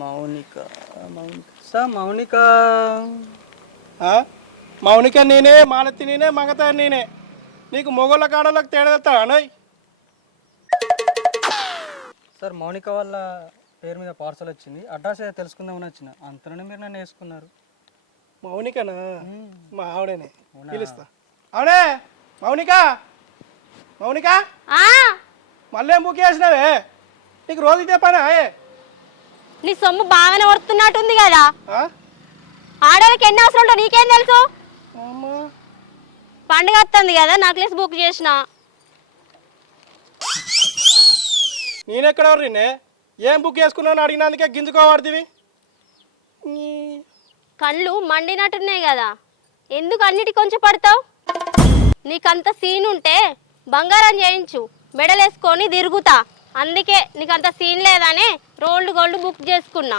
Mounika Mounika sir Mounika Mounika నేనే, మాలతి నేనే, మంగత నేనే. నీకు మొగోళ్ళ కాడలకు తేడా అనయ్. సార్ మౌనిక వాళ్ళ పేరు మీద పార్సల్ వచ్చింది, అడ్రస్ ఏదో తెలుసుకుందామని వచ్చిన, అంతలోనే మీరు నన్ను వేసుకున్నారు. మౌనికనా? మా ఆవిడనే, పిలుస్తా. అవునే మౌనిక, మౌనిక మళ్ళీ ఏం బుక్ చేసినావే? నీకు రోజు ఇదే పని ఆయే? నీ సొమ్ము బాగానే వస్తున్నట్టుంది కదా. ఆడవాళ్ళకి ఎన్ని అవసరం ఉంటావు నీకేం తెలుసు? పండుగ వస్తుంది కదా, నెక్లెస్ బుక్ చేసిన. నేనెక్కడ నిన్నే ఏం బుక్ చేసుకున్నాను అడిగినందుకే గింజుకోవాడుతీవి. కళ్ళు మండినట్టున్నాయి కదా, ఎందుకు అన్నిటి కొంచెం పడతావు? నీకంత సీన్ ఉంటే బంగారం చేయించు, మెడలేసుకొని తిరుగుతా. అందుకే నీకంత సీన్ లేదని రోల్డ్ గోల్డ్ బుక్ చేసుకున్నా.